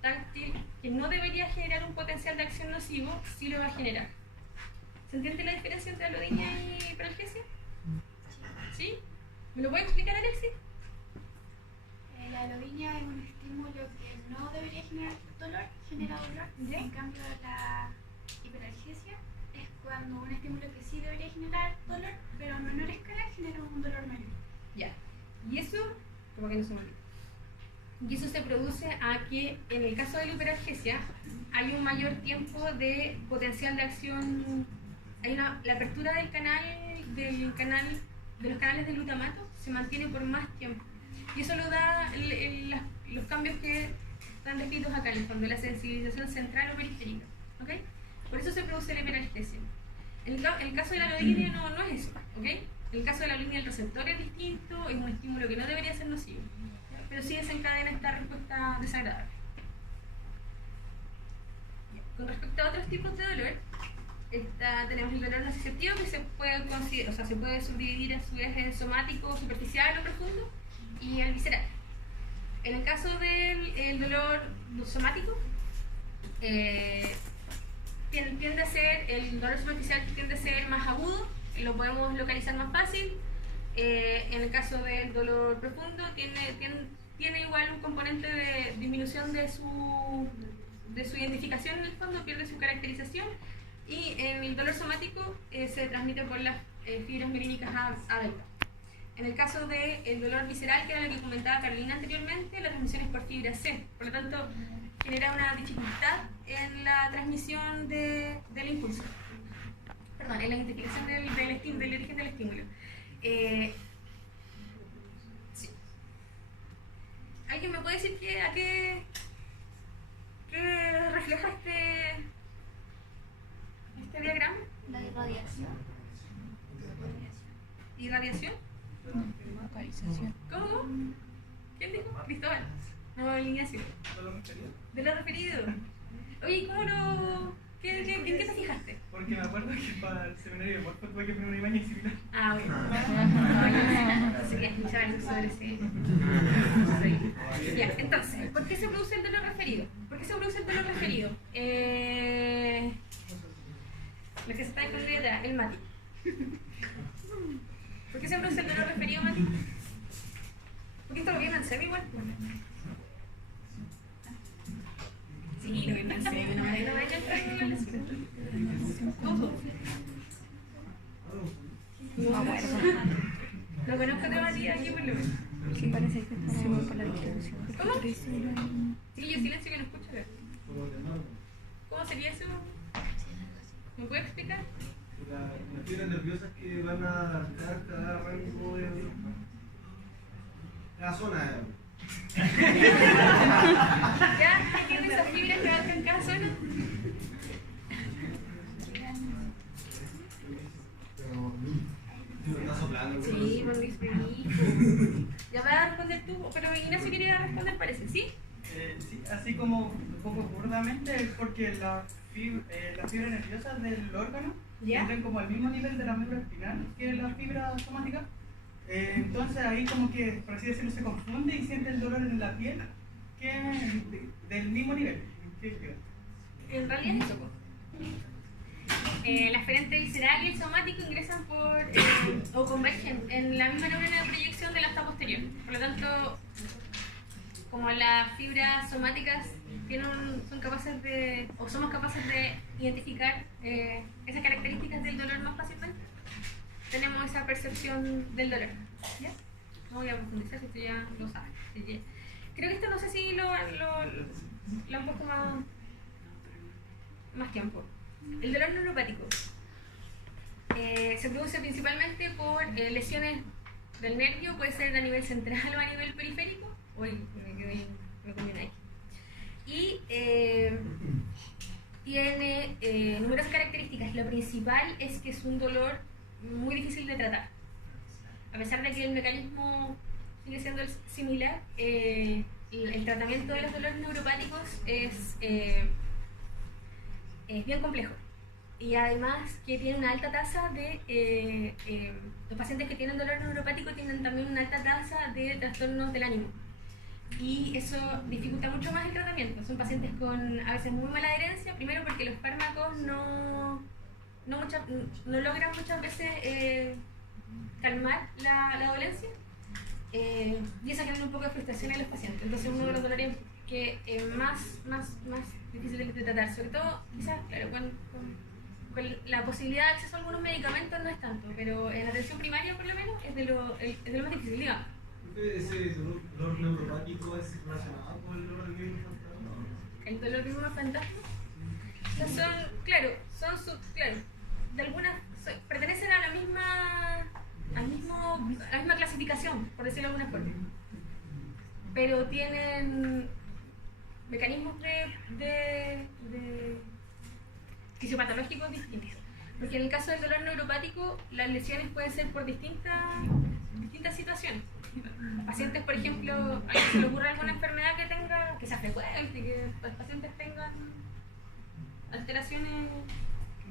táctil que no debería generar un potencial de acción nocivo, sí lo va a generar. ¿Se entiende la diferencia entre alodinia y hiperalgesia? ¿Sí? ¿Me lo puede explicar, Alexis? La alodinia es un estímulo que no debería generar dolor, genera dolor. ¿Ya? En cambio, la hiperalgesia es cuando un estímulo que sí debería generar dolor, pero a menor escala genera un dolor mayor. Ya. Y eso, como que no se me olvida. Y eso se produce a que en el caso de la hiperalgesia hay un mayor tiempo de potencial de acción, la apertura del canal de los canales de glutamato se mantiene por más tiempo. Y eso lo da los cambios que están descritos acá en el fondo, la sensibilización central o periférica. ¿Okay? Por eso se produce la hiperalgesia. En el caso de la alodinia no es eso. ¿Okay? En el caso de la alodinia el receptor es distinto, es un estímulo que no debería ser nocivo, pero sí desencadena esta respuesta desagradable. Con respecto a otros tipos de dolor, tenemos el dolor nociceptivo que se puede subdividir a su vez en somático, superficial o profundo, y el visceral. En el caso del dolor somático, tiende a ser, el dolor superficial tiende a ser más agudo, lo podemos localizar más fácil. En el caso del dolor profundo tiene igual un componente de disminución de su identificación en el fondo, pierde su caracterización, y en el dolor somático se transmite por las fibras mielínicas A beta. En el caso del dolor visceral, que era lo que comentaba Carolina anteriormente, la transmisión es por fibra C, por lo tanto genera una dificultad en la transmisión del impulso, perdón, en la identificación del origen del estímulo. Sí. ¿Alguien me puede decir a qué refleja este diagrama? La irradiación. ¿Irradiación? Localización. ¿Cómo? ¿Quién dijo? Cristóbal. No, Ignacio. ¿De lo referido? Oye, ¿cómo lo...? ¿En qué te fijaste? Porque me acuerdo que para el seminario de Morfo tuve que poner una imagen similar. Ah, bueno. Así que escuchaba algo sobre ese. Ya, entonces, ¿por qué se produce el dolor referido? ¿Por qué se produce el dolor referido? Lo que se está escondiendo detrás, el Mati. ¿Por qué se produce el dolor referido, Mati? Porque esto lo vieron en SEM igual. Sí, lo vieron en SEM, no me no conozco a Mati aquí por lo menos. Sí, parece que estamos por la distribución. ¿Cómo? Sí, yo silencio que no escucho. ¿Cómo sería eso? ¿Me puede explicar? Las fibras nerviosas que van a abarcar cada rango de la zona. ¿Ya? ¿Qué tienen esas fibras que abarcan cada zona? Está soplando. Sí, con Luis Benito. Ya vas a responder tú, pero Ignacio quería responder, parece, ¿sí? Sí, así como un poco burdamente, es porque las fibras nerviosas del órgano ¿Ya? tienen como al mismo nivel de la médula espinal que la fibra somática. Entonces ahí como que, por así decirlo, se confunde y siente el dolor en la piel que del mismo nivel. En realidad es eso. La aferente visceral y el somático ingresan o convergen en la misma neurona de proyección del asta posterior. Por lo tanto, como las fibras somáticas son capaces de, o somos capaces de identificar esas características del dolor más fácilmente, tenemos esa percepción del dolor. ¿Ya? No voy a profundizar, esto ya lo saben. Creo que esto no sé si lo han puesto más tiempo. El dolor neuropático se produce principalmente por lesiones del nervio, puede ser a nivel central o a nivel periférico. Uy, me comí una X. Y tiene numerosas características. La principal es que es un dolor muy difícil de tratar. A pesar de que el mecanismo sigue siendo similar, el tratamiento de los dolores neuropáticos es bien complejo. Y además que tiene una alta tasa de... los pacientes que tienen dolor neuropático tienen también una alta tasa de trastornos del ánimo. Y eso dificulta mucho más el tratamiento. Son pacientes con a veces muy mala adherencia, primero porque los fármacos no logran muchas veces calmar la dolencia, y eso genera un poco de frustración en los pacientes. Entonces uno de los dolores que más difíciles de tratar, sobre todo quizás, claro, con la posibilidad de acceso a algunos medicamentos no es tanto, pero en atención primaria por lo menos es de lo más difícil, digamos. ¿Ese dolor neuropático es relacionado con el dolor del mismo fantasma? ¿El dolor del mismo fantasma? O sea, de algunas, pertenecen a la misma clasificación, por decirlo de alguna forma, pero tienen mecanismos de fisiopatológicos distintos. Porque en el caso del dolor neuropático, las lesiones pueden ser por distintas situaciones. Pacientes, por ejemplo, a alguien se le ocurre alguna enfermedad que sea frecuente, que los pacientes tengan alteraciones.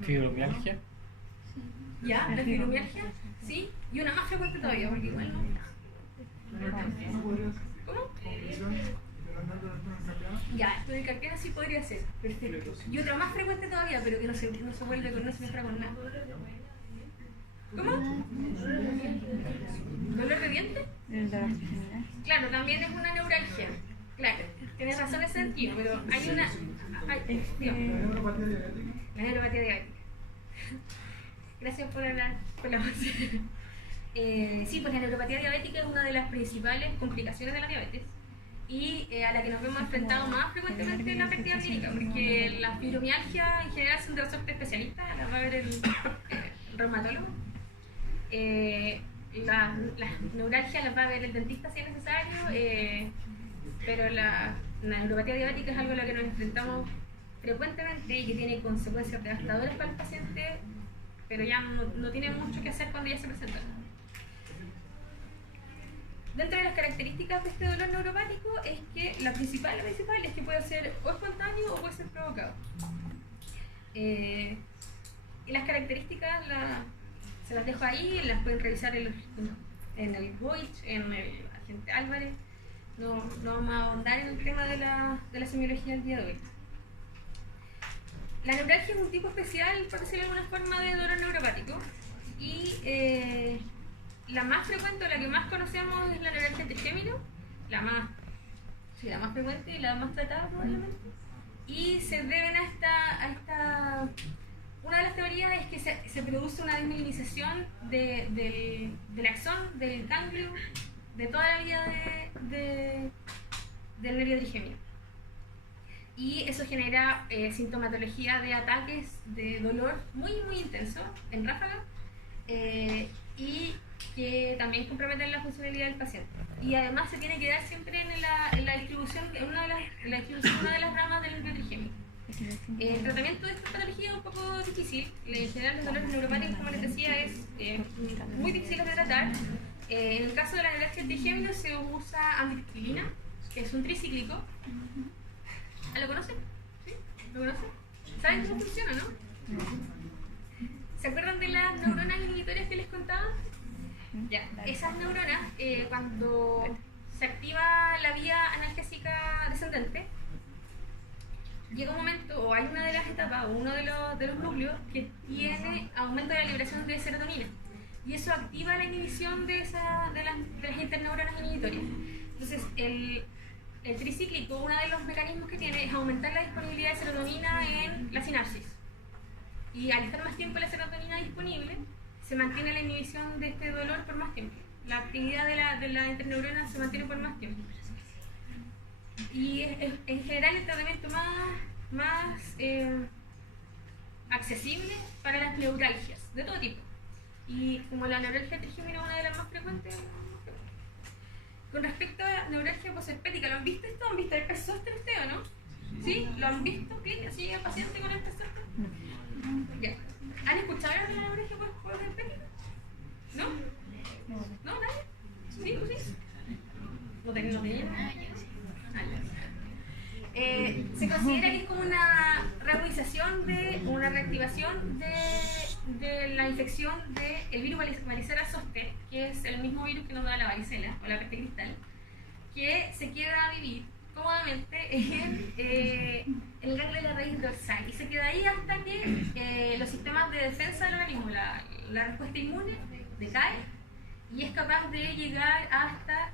Fibromialgia. ¿Ya? ¿La fibromialgia? Sí, y una más frecuente todavía, porque igual no. ¿Cómo? Ya, esto de cartera sí podría ser, perfecto. Y otra más frecuente todavía, pero que no se vuelve con, no se mezcla con nada. ¿Cómo? ¿Dolor de diente? Claro, también es una neuralgia. Claro, tienes razón en ese sentido, pero hay una... digamos, la neuropatía diabética. Gracias por la voz. Sí, pues la neuropatía diabética es una de las principales complicaciones de la diabetes y a la que nos hemos enfrentado más frecuentemente en la práctica clínica, porque la fibromialgia en general son de resorte especialista, la va a ver el reumatólogo. Las neuralgias las va a ver el dentista si es necesario, pero la neuropatía diabética es algo a lo que nos enfrentamos frecuentemente y que tiene consecuencias devastadoras para el paciente, pero ya no tiene mucho que hacer cuando ya se presenta. Dentro de las características de este dolor neuropático es que la principal es que puede ser o espontáneo o puede ser provocado. Y las características se las dejo ahí, las pueden revisar en el Voyage, en el agente Álvarez. No vamos a ahondar en el tema de la semiología del día de hoy. La neuralgia es un tipo especial, por decirlo de alguna forma, de dolor neuropático. Y la más frecuente, o la que más conocemos, es la neuralgia trigémino, la más frecuente y la más tratada probablemente. Y se deben a esta una de las teorías es que se produce una desmielinización del axón, del ganglio, de toda la vía del nervio trigémino. Y eso genera sintomatología de ataques de dolor muy intenso, en ráfaga, y que también comprometen la funcionalidad del paciente. Y además se tiene que dar siempre en la distribución, una de las ramas del nervio trigémino. El tratamiento de esta patología es un poco difícil. En general, los dolores neuropáticos, como les decía, es muy difícil de tratar. En el caso de la neuralgia trigémino se usa amitriptilina, que es un tricíclico. ¿Lo conocen? ¿Sí? ¿Lo conocen? ¿Saben cómo funciona, no? ¿Se acuerdan de las neuronas inhibitorias que les contaba? Ya, esas neuronas, cuando se activa la vía analgésica descendente, llega un momento, o hay una de las etapas, o uno de los núcleos, que tiene aumento de la liberación de serotonina. Y eso activa la inhibición de las interneuronas inhibitorias. Entonces, el tricíclico, uno de los mecanismos que tiene es aumentar la disponibilidad de serotonina en la sinapsis. Y al estar más tiempo la serotonina disponible, se mantiene la inhibición de este dolor por más tiempo. La actividad de la interneurona se mantiene por más tiempo. Y en general el tratamiento más accesible para las neuralgias, de todo tipo. Y como la neuralgia trigémino es una de las más frecuentes. Con respecto a la neuralgia posherpética, ¿lo han visto esto? ¿Han visto el pez sóster usted o no? ¿Sí? ¿Lo han visto? ¿Así el paciente con el pez sóster? Ya. ¿Han escuchado hablar de la neuralgia posherpética? ¿No? ¿No? ¿Nadie? ¿Sí? ¿Tú sí? ¿No tenía? Se considera que es como una reagudización una reactivación de la infección del virus varicela zoster, que es el mismo virus que nos da la varicela o la peste cristal, que se queda a vivir cómodamente en el ganglio de la raíz dorsal y se queda ahí hasta que los sistemas de defensa del organismo, la respuesta inmune, decae y es capaz de llegar hasta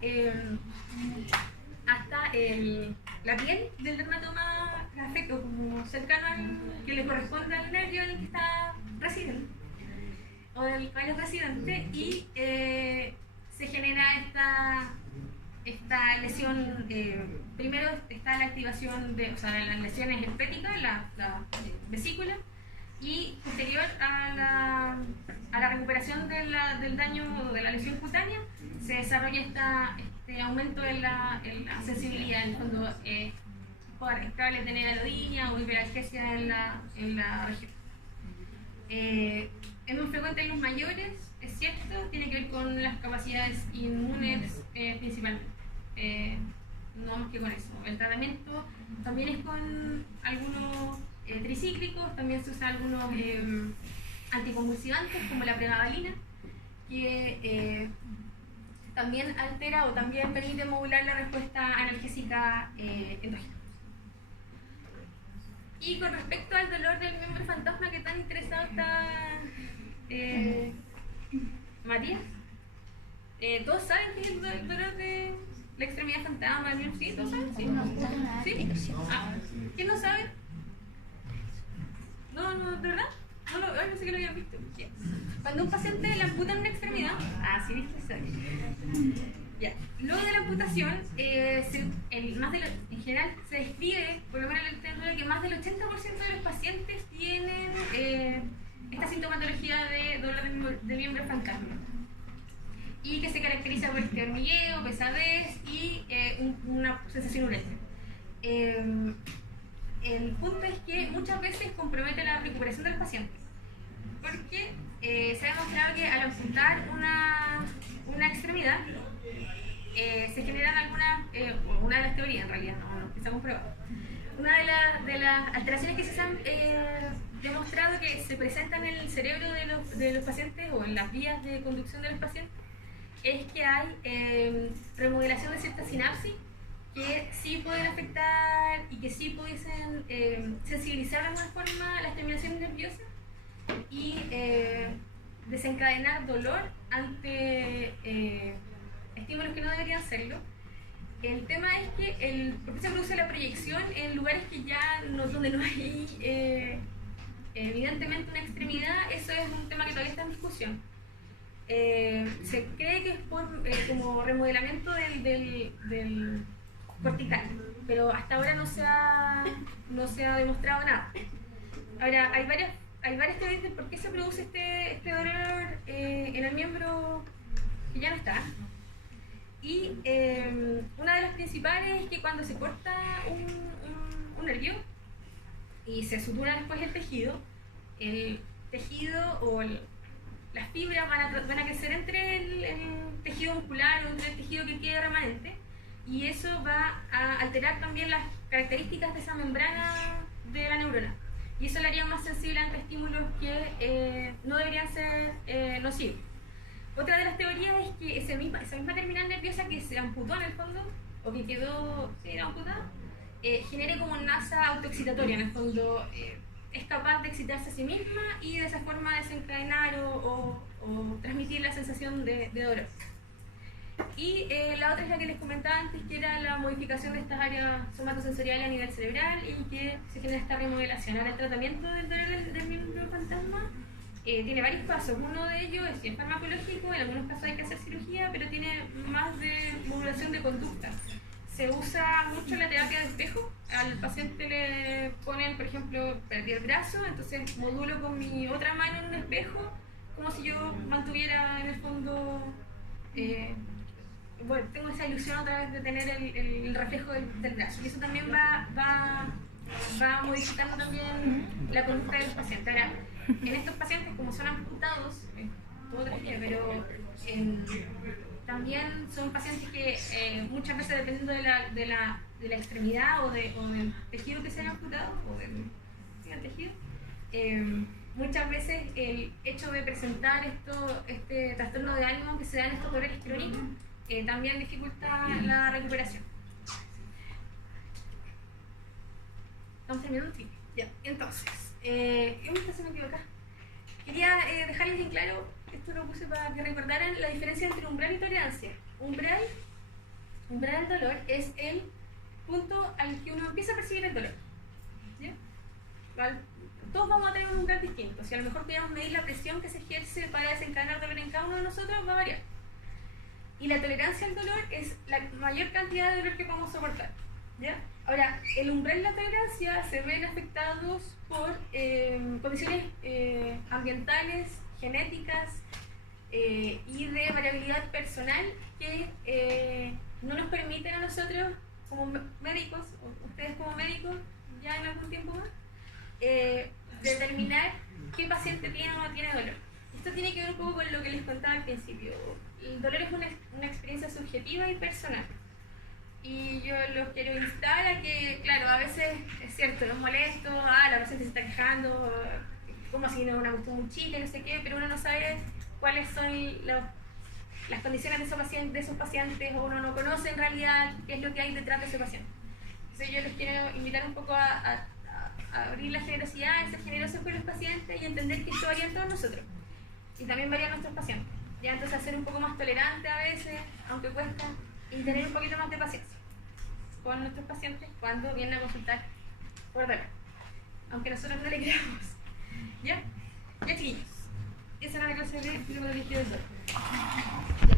la piel del dermatoma como cercano que le corresponde al nervio en el que está residente o del cual es residente y se genera esta lesión. Primero está la activación de las lesiones herpéticas, la vesícula, y posterior a la recuperación del daño o de la lesión cutánea se desarrolla este aumento en la sensibilidad. En el fondo es probable tener alodinia o hiperalgesia en la región. Es muy frecuente en los mayores, es cierto, tiene que ver con las capacidades inmunes principalmente. No más que con eso. El tratamiento también es con algunos tricíclicos, también se usan algunos anticonvulsivantes como la pregabalina, que también altera o también permite modular la respuesta analgésica endógena. Y con respecto al dolor del miembro fantasma, que tan interesado está Matías, ¿todos saben qué es el dolor de la extremidad fantasma? ¿Sí? ¿Todos saben? ¿Sí? Ah, ¿quién no sabe? No, ¿de verdad? No sé que lo habían visto. Ya. Cuando un paciente le amputan una extremidad, sí, viste, sabe. Ya. Luego de la amputación, en general se describe, por lo menos en la literatura, que más del 80% de los pacientes tienen esta sintomatología de dolor del miembro fantasma. Y que se caracteriza por este hormigueo, pesadez y una sensación urente. El punto es que muchas veces compromete la recuperación de los pacientes, porque se ha demostrado que al amputar una extremidad se generan una de las teorías en realidad, no está comprobado. Una de las alteraciones que se han demostrado que se presentan en el cerebro de los pacientes o en las vías de conducción de los pacientes es que hay remodelación de ciertas sinapsis que sí pueden afectar y que sí pudiesen sensibilizar de alguna forma las terminaciones nerviosas y desencadenar dolor ante estímulos que no deberían serlo. El tema es que porque se produce la proyección en lugares que donde no hay evidentemente una extremidad. Eso es un tema que todavía está en discusión. Se cree que es por como remodelamiento del cortical, pero hasta ahora no se ha demostrado nada. Ahora, hay varias teorías de por qué se produce este dolor en el miembro que ya no está. Y una de las principales es que cuando se corta un nervio y se sutura después el tejido o las fibras van a crecer entre el tejido muscular o entre el tejido que quede remanente, y eso va a alterar también las características de esa membrana de la neurona, y eso la haría más sensible ante estímulos que no deberían ser nocivos. Otra de las teorías es que esa misma terminal nerviosa que se amputó en el fondo, o que quedó amputada, genere como una masa autoexcitatoria. En el fondo es capaz de excitarse a sí misma y de esa forma desencadenar o transmitir la sensación de dolor. Y la otra es la que les comentaba antes, que era la modificación de estas áreas somatosensoriales a nivel cerebral y que se genera esta remodelación. Ahora, el tratamiento del dolor del miembro fantasma tiene varios pasos. Uno de ellos es bien farmacológico, en algunos casos hay que hacer cirugía, pero tiene más de modulación de conducta. Se usa mucho la terapia de espejo. Al paciente le ponen, por ejemplo, perdí el brazo, entonces modulo con mi otra mano en un espejo, como si yo mantuviera en el fondo, tengo esa ilusión otra vez de tener el reflejo del brazo. Y eso también va modificando también la conducta del paciente. Ahora, en estos pacientes, como son amputados, todo tranquilo, pero también son pacientes que muchas veces, dependiendo de la extremidad o del tejido que se haya amputado, o del tejido, muchas veces el hecho de presentar este trastorno de ánimo que se da en estos dolores crónicos también dificulta la recuperación. ¿Estamos terminando? Sí. Ya, entonces, se me equivoca. Quería dejarles bien claro, esto lo puse para que recordaran la diferencia entre umbral y tolerancia. Umbral del dolor es el punto al que uno empieza a percibir el dolor. ¿Sí? Todos vamos a tener un umbral distinto. Si a lo mejor queremos medir la presión que se ejerce para desencadenar dolor en cada uno de nosotros, va a variar. Y la tolerancia al dolor es la mayor cantidad de dolor que podemos soportar. ¿Ya? Ahora, el umbral y la tolerancia se ven afectados por condiciones ambientales, genéticas y de variabilidad personal que no nos permiten a nosotros como médicos, o ustedes como médicos ya en algún tiempo más, determinar qué paciente tiene o no tiene dolor. Esto tiene que ver un poco con lo que les contaba al principio. El dolor es una experiencia subjetiva y personal. Y yo los quiero instar a que, claro, a veces es cierto, es molesto, la paciente se está quejando, como si no me gustó un chile, no sé qué, pero uno no sabe cuáles son las condiciones de esos pacientes, o uno no conoce en realidad qué es lo que hay detrás de ese paciente. Entonces yo les quiero invitar un poco a abrir la generosidad, ser generosos con los pacientes y entender que esto varía en todos nosotros. Y también varía en nuestros pacientes. Ya entonces ser un poco más tolerante a veces, aunque cuesta, y tener un poquito más de paciencia con nuestros pacientes cuando vienen a consultar por dolor. Aunque nosotros no le creamos. ¿Ya? Ya chiquillos. Esa era la clase de fibromialgia del dolor.